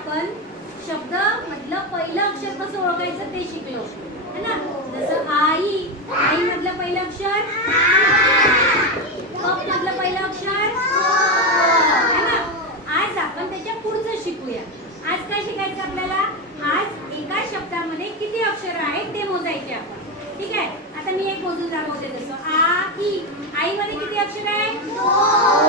आपण शब्द मधलं पहिलं अक्षर कसं ओळखायचं ते शिकलो है ना. जसं आई, आई मधलं पहिलं अक्षर कप मधलं पहिलं अक्षर है ना. आज आपण त्याच्या पुढचं शिकूया. आज काय शिकायचं आपल्याला. आज एका शब्दामध्ये किती अक्षर आहेत ते मोजायचे आपण. ठीक आहे. आता मी एक मोजून दाखवते. जसं आ ई, आई मध्ये किती अक्षर आहे.